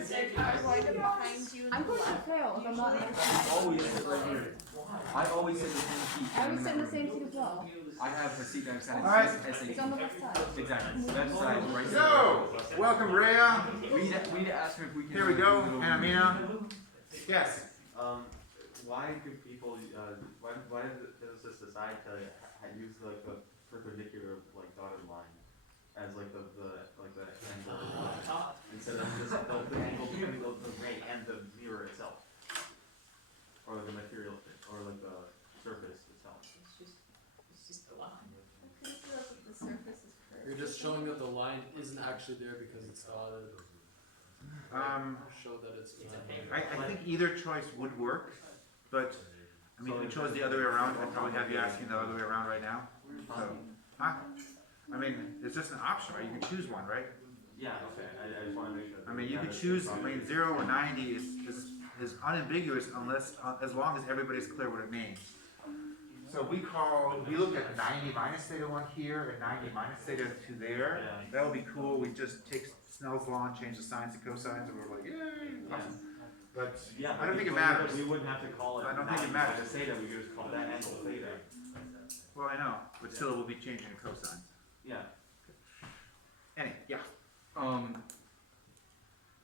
I'm going to fail if I'm not next to I always sit right here. I always sit in the same seat. I always sit in the same seat as well. I have a seat that's kind of Alright. It's on the left side. Exactly. Left side, right there. So, welcome Rhea. We need to ask her if we can. Here we go, and Amina. Yes. Why do people? Why does this decide to use like the perpendicular like dotted line as like the angle instead of just the angle between the ray and the mirror itself, or like the material, or like the surface itself? It's just the line. The surface is curved. You're just showing that the line isn't actually there because it's dotted. Show that it's. I think either choice would work, but I mean, if we chose the other way around, I'd probably have you asking the other way around right now. So, huh? I mean, it's just an option, right? You can choose one, right? Yeah. Okay. I just want to make sure. I mean, you could choose. I mean, 0 or 90 is unambiguous unless as long as everybody's clear what it means. So we look at 90 minus theta 1 here and 90 minus theta 2 there. Yeah. That would be cool. We just take Snell's law and change the sines and cosines, and we're like, yay! Awesome. But Yeah, I don't think it we matters. We wouldn't have to call it. I don't think it matters. To say that we could just call that angle theta. Well, I know, but still, we'll be changing the cosines. Yeah. Anyway, yeah.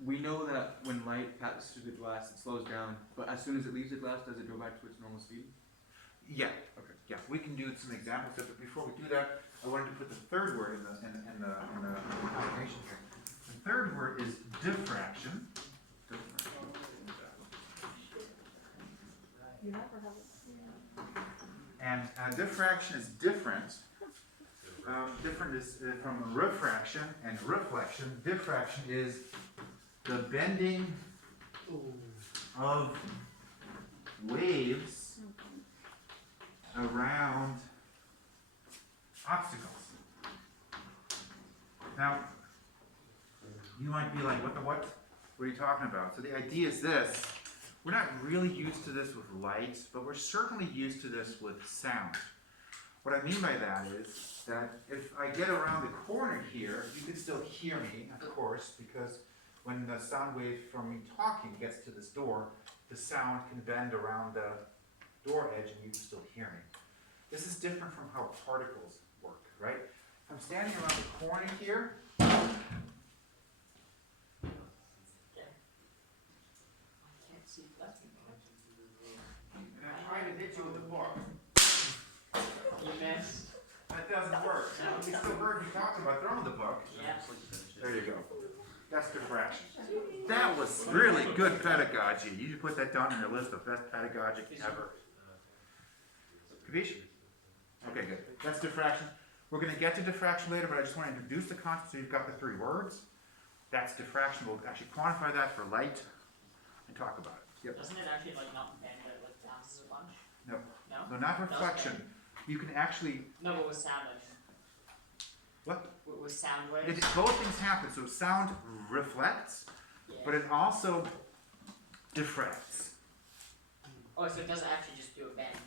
We know that when light passes through the glass, it slows down, but as soon as it leaves the glass, does it go back to its normal speed? Yeah. Okay. Yeah, we can do some examples, but before we do that, I wanted to put the third word in the combination here. The third word is diffraction. You never have it. And diffraction is different. Different is from refraction and reflection. Diffraction is the bending of waves around obstacles. Now, you might be like, what are you talking about? So the idea is this. We're not really used to this with light, but we're certainly used to this with sound. What I mean by that is that if I get around the corner here, you can still hear me, of course, because when the sound wave from me talking gets to this door, the sound can bend around the door edge and you can still hear me. This is different from how particles work, right? If I'm standing around the corner here, and I try to hit you with a book, You missed. that doesn't work. We still heard you talking about throwing the book. Yeah. There you go. That's diffraction. That was really good pedagogy. You should put that down on your list of best pedagogic ever. Capiche? Okay, good. That's diffraction. We're going to get to diffraction later, but I just want to introduce the concept so you've got the three words. That's diffraction. We'll actually quantify that for light and talk about it. Yep. Doesn't it actually like not bend but it like bounces a bunch? No. No? No, not reflection. You can actually... No, but with sound waves. What? With sound waves? Both things happen. So sound reflects, Yeah. but it also diffracts. Oh, so it doesn't actually just do a bend.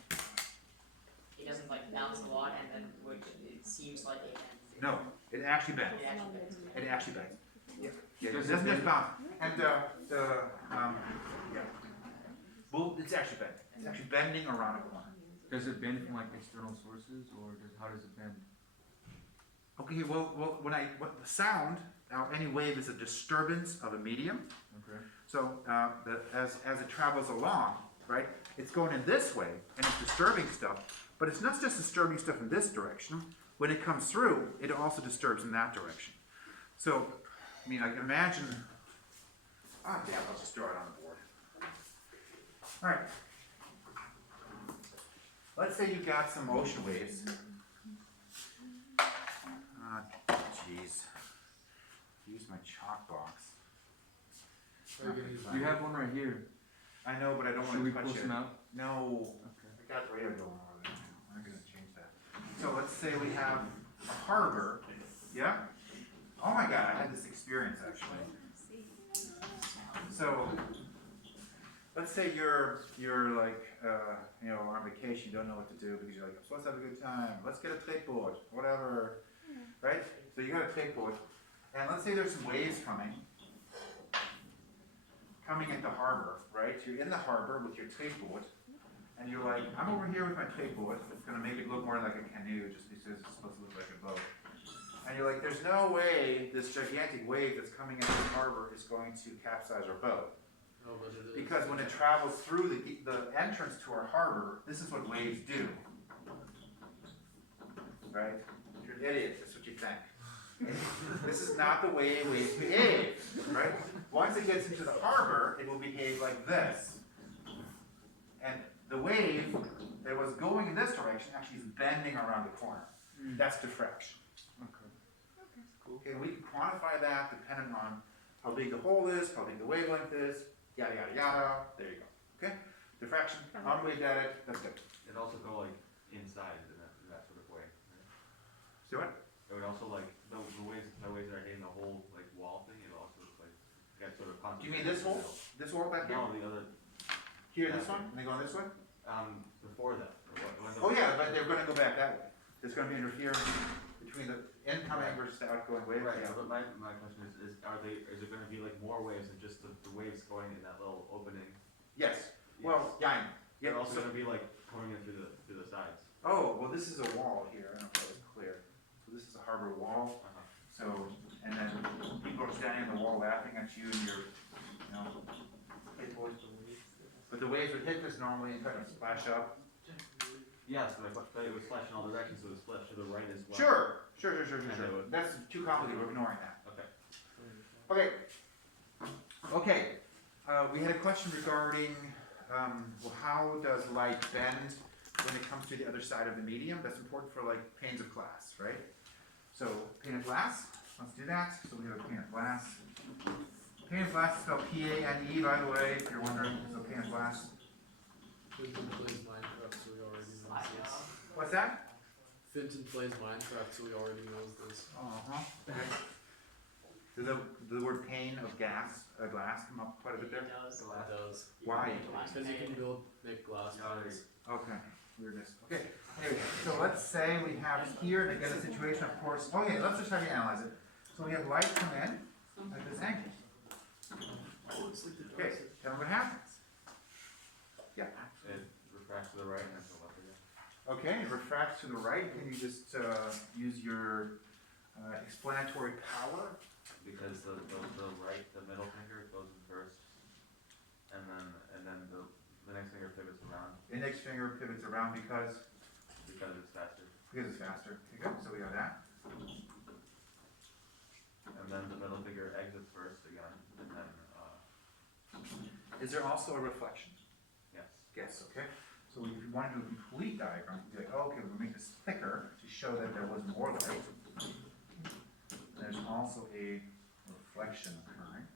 It doesn't like bounce a lot and then which it seems like it bends. No, it actually bends. It actually bends. It actually bends. Yeah. Yeah, Does it it doesn't just bend? bounce. And yeah. Well, it's actually bending. It's actually bending around a corner. Does it bend from like external sources, or how does it bend? Okay, well, what the sound, now any wave is a disturbance of a medium. Okay. So as it travels along, right, it's going in this way and it's disturbing stuff, but it's not just disturbing stuff in this direction. When it comes through, it also disturbs in that direction. So, I mean, like imagine, damn, I'll just draw it on the board. All right. Let's say you got some ocean waves. Jeez. Use my chalk box. You have one right here. I know, but I don't Should want we to touch pull it. some out? No. Okay. I got the radar going over there. I'm going to change that. So let's say we have a harbor. Yeah? Oh my God, I had this experience actually. So let's say you're like on vacation, you don't know what to do because you're like, I'm supposed to have a good time. Let's get a pegboard, whatever, right? So you got a pegboard, and let's say there's some waves coming, coming into harbor, right? You're in the harbor with your tugboat, and you're like, I'm over here with my tugboat. It's gonna make it look more like a canoe just because it's supposed to look like a boat. And you're like, there's no way this gigantic wave that's coming into the harbor is going to capsize our boat. Oh, but it is. Because when it travels through the entrance to our harbor, this is what waves do. Right? If you're an idiot, that's what you think. This is not the way waves behave, right? Once it gets into the harbor, it will behave like this. And the wave that was going in this direction actually is bending around the corner. That's diffraction. Okay, we can quantify that depending on how big the hole is, how big the wavelength is, yada yada yada. There you go. Okay? Diffraction, unwaved at it, that's good. It'd also go like inside in that sort of way. Right? See what? It would also like the ways that are hitting the whole like wall thing. It also like get sort of Do you mean this hole? This hole back here? No, the other. Here, this one? And they go this way? Before that. Oh yeah, but they're gonna go back that way. There's gonna be interference between the incoming versus the outgoing wave. Right. Yeah. But my question is it going to be like more waves than just the waves going in that little opening? Yes. Well, yeah. They're Yeah. also So, going to be like coming in through the sides. oh, well, this is a wall here. I don't know if that was clear. So this is a harbor wall. So, and then people are standing on the wall laughing at you, and you're, you know, hey boys. But the waves would hit this normally and kind of splash up. Yes, but it would splash in all directions, so it would splash to the right as well. Sure. That's too complicated. We're ignoring that. Okay. Okay. We had a question regarding well, how does light bend when it comes to the other side of the medium? That's important for like panes of glass, right? So pane of glass. Let's do that. So we have a pane of glass. Pane of glass is spelled P-A-N-E, by the way, if you're wondering. So pane of glass. Finton plays Minecraft, so he already knows this. What's that? Finton plays Minecraft, so he already knows this. Okay. Does the word pane of glass come up quite a bit there? It does. It does. Why? Because you can make glass panes. Okay. Weirdness. Okay. Anyway, so let's say we have here to get a situation, of course. Okay, let's just have you analyze it. So we have light come in at this angle. Okay, tell me what happens. Yeah. It refracts to the right and then to the left again. Okay, it refracts to the right. Can you just use your explanatory power? Because the right, the middle finger goes in first, and then the next finger pivots around Index finger pivots around because it's faster. it's faster. Okay, good. So we have that. And then the middle finger exits first again, and then Is there also a reflection? yes. Yes. Okay. So if you want to do a complete diagram, you'd be like, oh, okay, we'll make this thicker to show that there was more light. There's also a reflection occurring.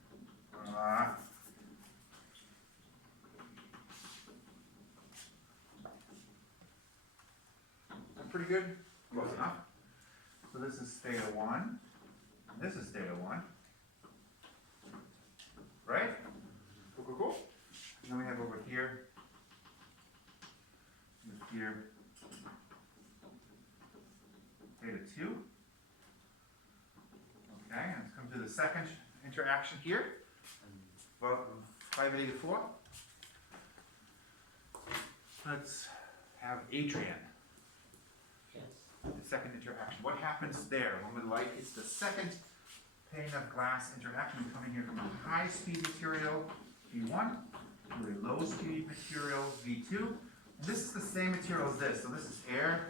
That's pretty good. Close enough. So this is theta 1. And this is theta 1. Right? Cool. And then we have over here. Here. Theta 2. Okay, and let's come to the second interaction here. Well, 584. Let's have Adrian. Yes. The second interaction. What happens there when the light hits the second pane of glass interaction? We're coming here from a high-speed material, V1, to a low-speed material, V2. And this is the same material as this. So this is air.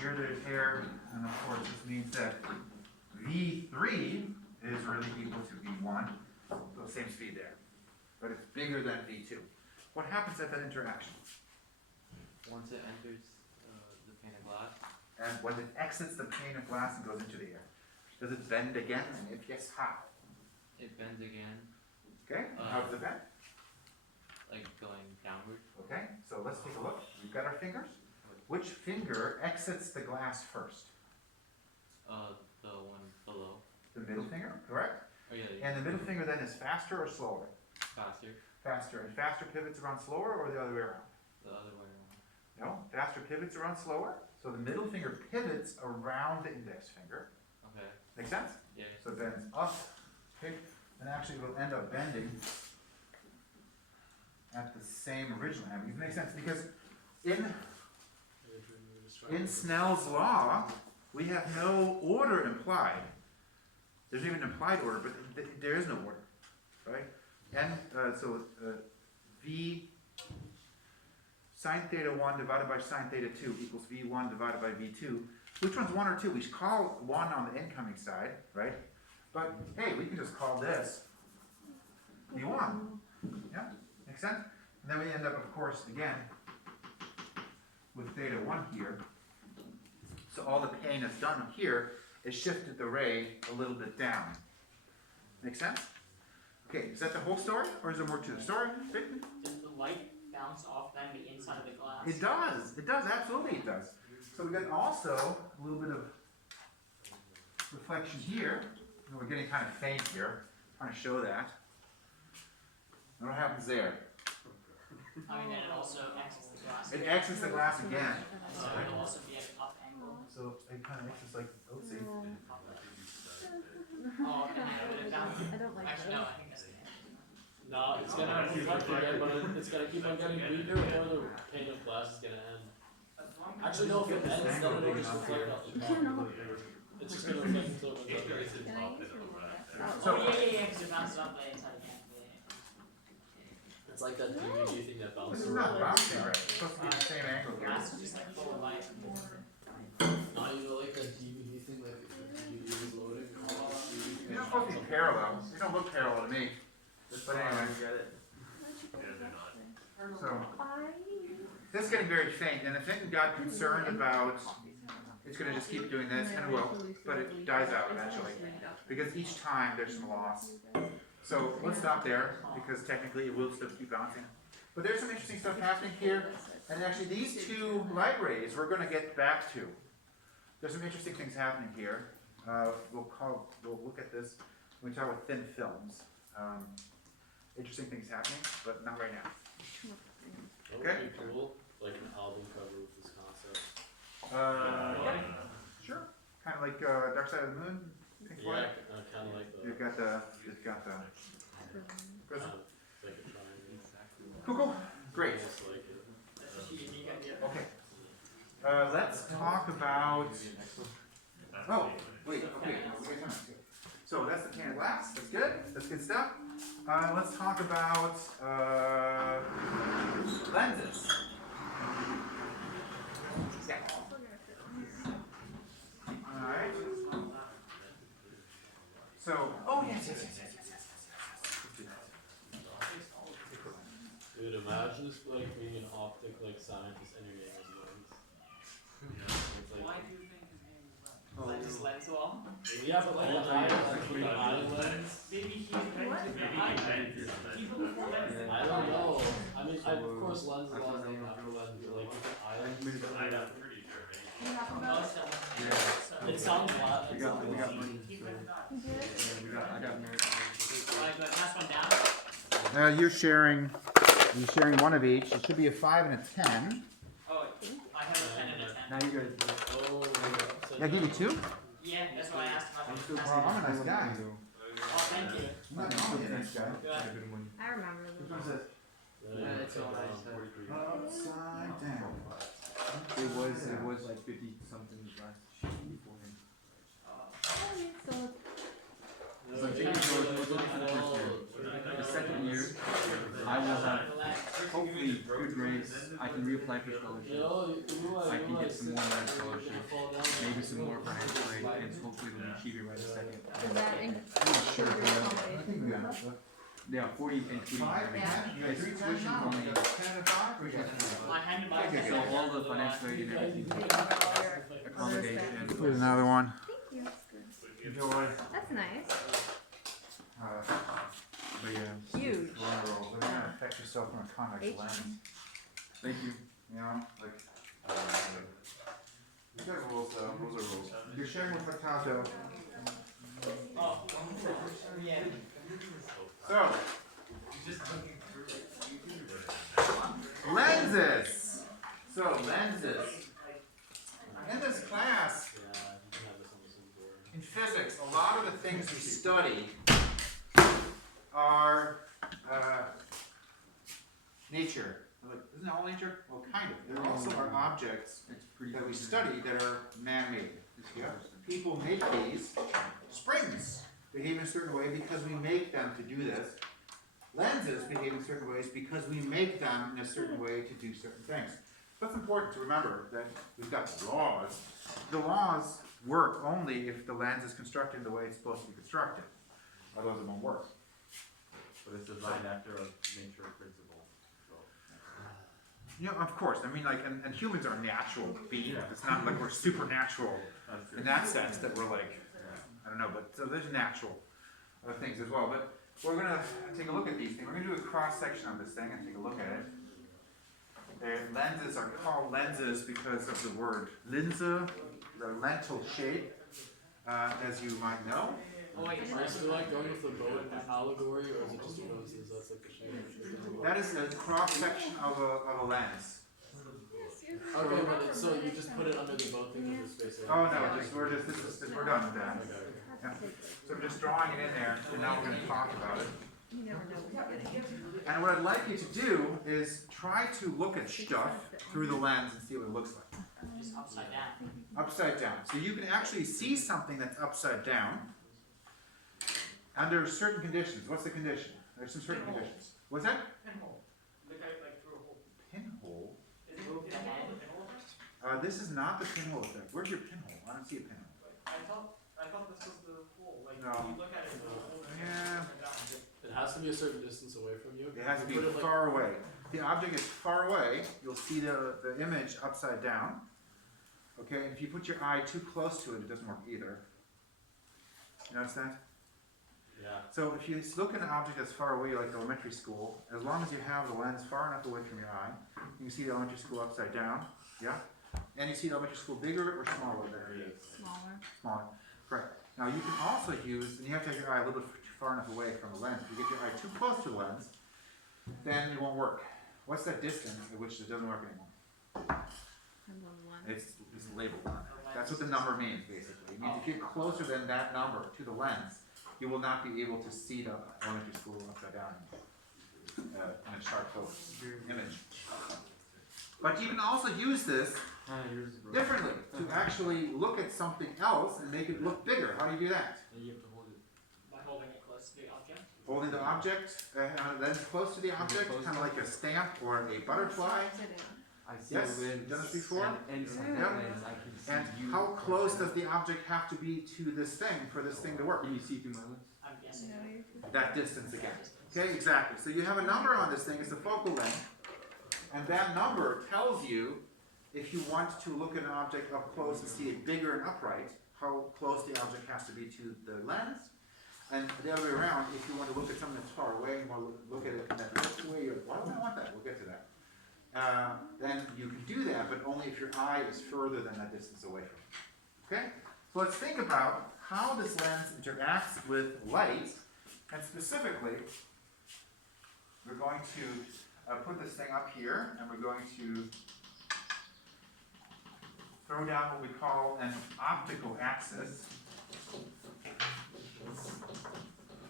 Here there's air, and of course this means that V3 is really equal to V1, so same speed there. But it's bigger than V2. What happens at that interaction? Once it enters the pane of glass, And when it exits the pane of glass and goes into the air, does it bend again? And if yes, how? it bends again, Okay, how does it bend? like going downward. Okay, so let's take a look. We've got our fingers. Which finger exits the glass first? The one below. The middle finger, correct? Oh yeah, And the middle finger then is faster or slower? faster. Faster. And faster pivots around slower or the other way around? The other way around. No, faster pivots around slower. So the middle finger pivots around the index finger. Okay. Make sense? Yeah. So it bends up. Okay. and actually will end up bending at the same original angle. It makes sense because in Snell's law, we have no order implied. There's even an implied order, but there is no order, right? And V sine theta 1 divided by sine theta 2 equals V1 divided by V2. Which one's 1 or 2? We should call 1 on the incoming side, right? But hey, we can just call this V1. Yeah? Makes sense? And then we end up, of course, again, with theta 1 here. So all the pain that's done here is shifted the ray a little bit down. Make sense? Okay, is that the whole story, or is there more to the story? Does the light bounce off then the inside of the glass? It does, absolutely it does. So we got also a little bit of reflection here. We're getting kind of faint here. I'm trying to show that. And what happens there? I mean, then it also exits the glass. It exits the glass again. So it'll also be at an up angle. So it kind of exits like, let's see. Oh, and then it bounce. I don't like Actually, this. no, I think that's the end. No, it's gonna reflect again, but it's gonna keep on getting weaker, or the pane of glass is gonna end. Actually, no, if it ends, then it'll just reflect off the top. It's just gonna reflect until it goes up. Can I use your So- Oh, yeah, because it bounces off the inside again. Yeah. It's like that DVD thing that This bounces is not around. bouncing right. It's supposed to be the same angle here. Glass is just like full of light. Not even like that DVD thing, like if the DVD is loading. These are supposed to be parallel. They don't look parallel to me. But anyway, so this is getting very faint, and if it got concerned about it's going to just keep doing this, and it will, but it dies out eventually because each time there's some loss. So let's stop there because technically it will still keep bouncing. But there's some interesting stuff happening here, and actually these two light rays we're going to get back to. There's some interesting things happening here. We'll look at this when we talk about thin films. Interesting things happening, but not right now. That would be cool, like an album cover with this concept. Sure. Kind of like Dark Side of the Moon. Pink Floyd. Yeah, kind of like the. You've got the prism. Like a triangle. Cool. Great. Just like it. That's just a unique idea. Okay. Let's talk about. Oh, wait. Okay. So that's the pane of glass. That's good. That's good stuff. Let's talk about lenses. Alright. So, oh yes. Dude, imagine just like being an optic like scientist and your name is lens. It's like, Why do you think his name is Lens? Lens lens wall? yeah, but like the eye lens, with the eye lens. Maybe he invented the eye lens. People with lenses. I don't know. I mean, of course, lens is a lot named after lens, but like with the eye lens. You have to go. Most of them. Yeah. It sounds flat. We It got sounds money. You did? I got married. Alright, but pass one down. You're sharing one of each. It should be a 5 and a 10. Oh, I have a 10 and a 10. Now you guys. Oh, Did I give you 2? Yeah, that's what I asked about. I'm still Well, I'm a nice guy. Oh, thank you. I'm not normally a nice guy. Good. I remember Which them. one's this? yeah, it's all nice. Upside down. It was like 50 something last before him. So So Jacob George was looking for the first year. The second year, I will have hopefully good grades. I can reapply for scholarship. I can get some more merit scholarship, maybe some more financial aid, and hopefully they'll be cheaper by the second. is that in Sure. accommodation? I think we got it. Yeah, 40 including 5 everything. and 10? You got 3 10 Tuition now? only. You got 10 and 5? Or you got 10? I handed my Okay, So all the financial aid and everything, accommodation. Here's another one. Thank you. That's good. Enjoy. That's nice. But yeah, Huge. Collateral. They're gonna affect yourself from a convex lens. thank you. You know, like. You got rules though. Rules are rules. You're sharing with Tato. Oh, yeah. So. Lenses. So lenses. In this class, Yeah, you can have this on the same board. in physics, a lot of the things we study nature. I'm like, isn't it all nature? Well, kind of. There also are objects It's pretty. that we study that are man-made. Yeah? People make these springs behave in a certain way because we make them to do this. Lenses behave in certain ways because we make them in a certain way to do certain things. So it's important to remember that we've got laws. The laws work only if the lens is constructed in the way it's supposed to be constructed. Otherwise it won't work. But it's designed after a nature principle. So. Yeah, of course. I mean, like, and humans are natural beings. It's not like we're supernatural That's true. in that sense that we're like, I don't know, but so there's natural things as well. But we're going to take a look at these things. We're going to do a cross-section of this thing and take a look at it. The lenses are called lenses because of the word linse, the lentil shape, as you might know. Oh wait, Are you still like going with the boat allegory, or is it just because that's like the shape? That is a cross-section of a lens. Okay, but it's, so you just put it under the boat thing with the space. Oh no, we're done with that. Okay. Yeah. So I'm just drawing it in there, and now we're going to talk about it. You never know what you're getting into. And what I'd like you to do is try to look at stuff through the lens and see what it looks like. just upside down. Upside down. So you can actually see something that's upside down under certain conditions. What's the condition? There's some certain conditions. What's that? Pinhole. Look at it like through a hole. Pinhole? Move the head. This is not the pinhole effect. Where's your pinhole? I don't see a pinhole. I thought this was the hole. Like No. you look at it. Yeah. It has to be a certain distance away from you. It has to be Put it like- far away. If the object is far away, you'll see the image upside down. Okay, and if you put your eye too close to it, it doesn't work either. You notice that? Yeah. So if you look at an object that's far away, like elementary school, as long as you have the lens far enough away from your eye, you can see the elementary school upside down. Yeah? And you see the elementary school bigger or smaller than it is? Smaller. Smaller. Correct. Now you can also use, and you have to have your eye a little bit far enough away from the lens. If you get your eye too close to the lens, then it won't work. What's that distance at which it doesn't work anymore? Depends on the one. It's labeled on it. That's what the number means, basically. It means if you get closer than that number to the lens, you will not be able to see the elementary school upside down in a sharp focus image. But you can also use this differently to actually look at something else and make it look bigger. How do you do that? You have to hold it. By holding it close to the object. Holding the object, lens close to the object, kind of like a stamp or a butterfly. I see Yes, the lens. you've done this before? And inside Yeah. that lens, I can see And you. how close does the object have to be to this thing for this thing to work? Can you see through my lens? I'm guessing. That distance again. Okay, exactly. So you have a number on this thing, it's the focal length, and that number tells you if you want to look at an object up close and see it bigger and upright, how close the object has to be to the lens. And the other way around, if you want to look at something that's far away, you want to look at it that looks away, you're like, why do I want that? We'll get to that. Then you can do that, but only if your eye is further than that distance away from it. Okay? So let's think about how this lens interacts with light, and specifically, we're going to put this thing up here, and we're going to throw down what we call an optical axis,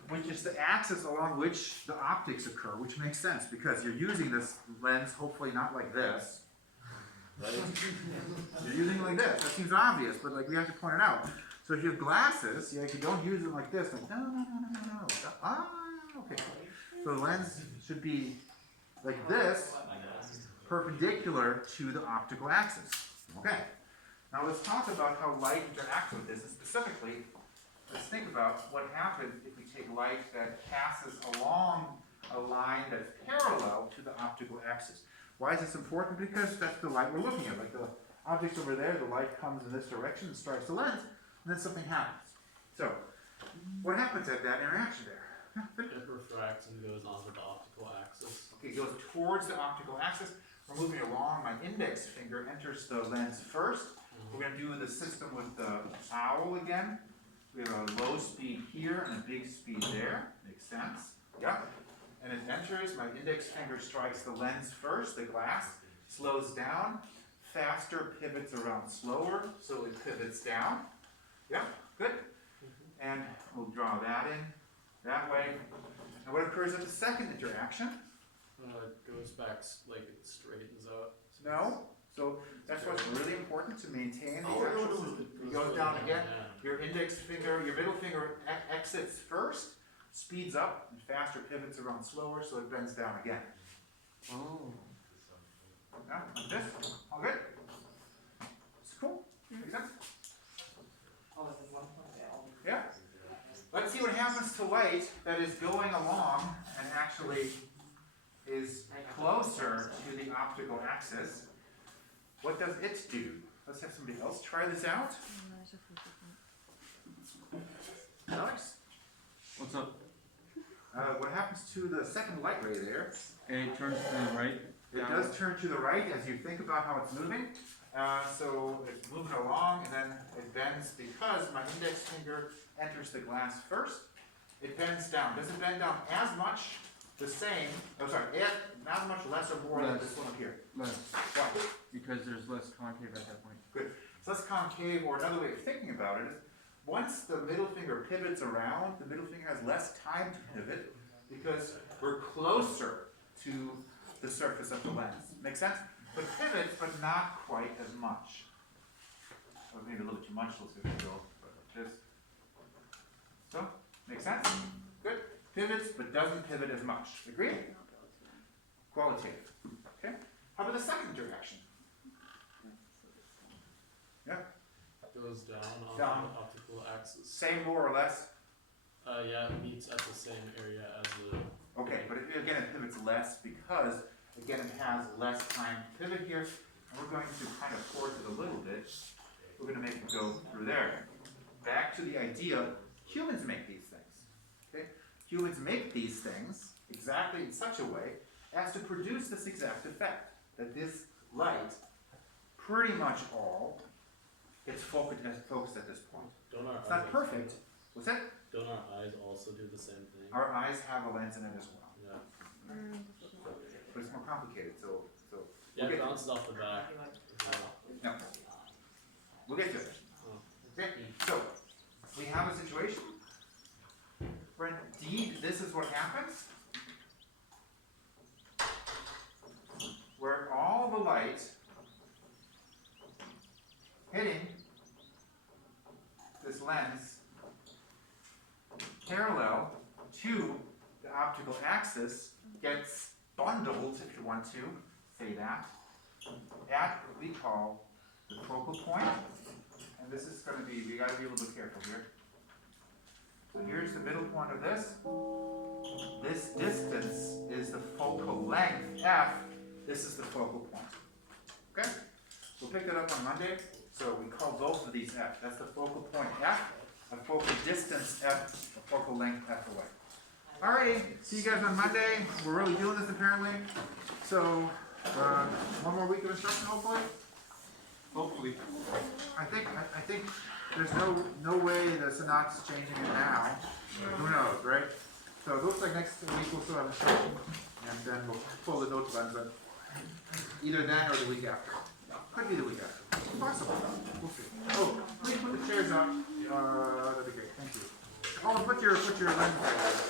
which is the axis along which the optics occur, which makes sense because you're using this lens hopefully not like this. Right? You're using it like this. That seems obvious, but like we have to point it out. So if you have glasses, you don't use it like this. Like, no. Ah, okay. So the lens should be like this, perpendicular to the optical axis. Okay. Now let's talk about how light interacts with this, and specifically, let's think about what happens if we take light that passes along a line that's parallel to the optical axis. Why is this important? Because that's the light we're looking at. Like the object's over there, the light comes in this direction and strikes the lens, and then something happens. So, what happens at that interaction there? It refracts and goes onto the optical axis. Okay, it goes towards the optical axis. We're moving along. My index finger enters the lens first. We're going to do the system with the owl again. We have a low speed here and a big speed there. Makes sense. Yep. And it enters. My index finger strikes the lens first, the glass, slows down, faster pivots around slower, so it pivots down. Yep, good. And we'll draw that in that way. And what occurs at the second interaction? Goes back, like it straightens out. No, so that's what's really important to maintain the Oh, actual no, system. It goes goes down again. Yeah. Your index finger, your middle finger exits first, speeds up, and faster pivots around slower, so it bends down again. Oh. Yeah, like this. All good? It's cool. Make sense? Yeah. Let's see what happens to light that is going along and actually is closer to the optical axis. What does it do? Let's have somebody else try this out. Alex? What's up? What happens to the second light ray there? It turns to the right. It does turn to the right as you think about how it's moving. So it's moving along and then it bends because my index finger enters the glass first. It bends down. Does it bend down as much, the same, not as much less or more than Less. this one up here? Less, Why? because there's less concave at that point. So less concave, or another way of thinking about it is, once the middle finger pivots around, the middle finger has less time to pivot because we're closer to the surface of the lens. Make sense? But pivots, but not quite as much. Or maybe a little too much, let's go like this. So, make sense? Good. Pivots, but doesn't pivot as much. Agree? Qualitative. Okay? How about the second direction? Yeah? Goes down on Down. the optical axis. Same more or less? Yeah, it meets at the same area as the. Okay, but again, it pivots less because, again, it has less time to pivot here. And we're going to kind of force it a little bit. We're going to make it go through there. Back to the idea, humans make these things. Okay? Humans make these things exactly in such a way as to produce this exact effect. That this light, pretty much all, gets focused at this point. Don't our It's eyes not perfect. What's that? Don't our eyes also do the same thing? Our eyes have a lens in it as well. Yeah. But it's more complicated, so Yeah, we'll it get bounces off the back. no. We'll get to it. Okay, so we have a situation where indeed this is what happens, where all the light hitting this lens parallel to the optical axis gets bundled, if you want to say that, at what we call the focal point. And this is going to be, we got to be a little bit careful here. So here's the middle point of this. This distance is the focal length, F. This is the focal point. Okay? We'll pick that up on Monday. So we call both of these F. That's the focal point F, a focal distance F, a focal length F away. Alrighty, see you guys on Monday. We're really doing this apparently. So, one more week of instruction hopefully? Hopefully. I think there's no way the Sonata's changing it now. Who knows, right? So it looks like next week we'll still have instruction, and then we'll pull the notes lens in. Either then or the week after. Could be the week after. Possible. We'll see. Oh, please put the chairs up. That'd be great. Thank you. Oh, put your lens back there.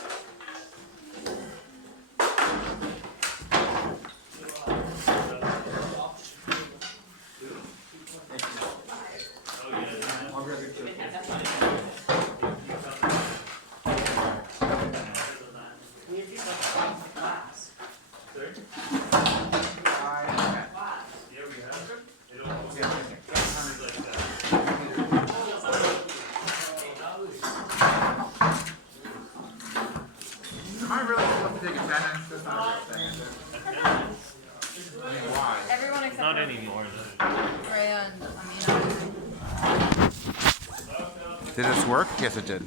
Am I really supposed to take attendance? That's not a real thing, is it? I mean, why? Everyone except Not for anymore. Ray and Amina. Did this work? Yes, it did.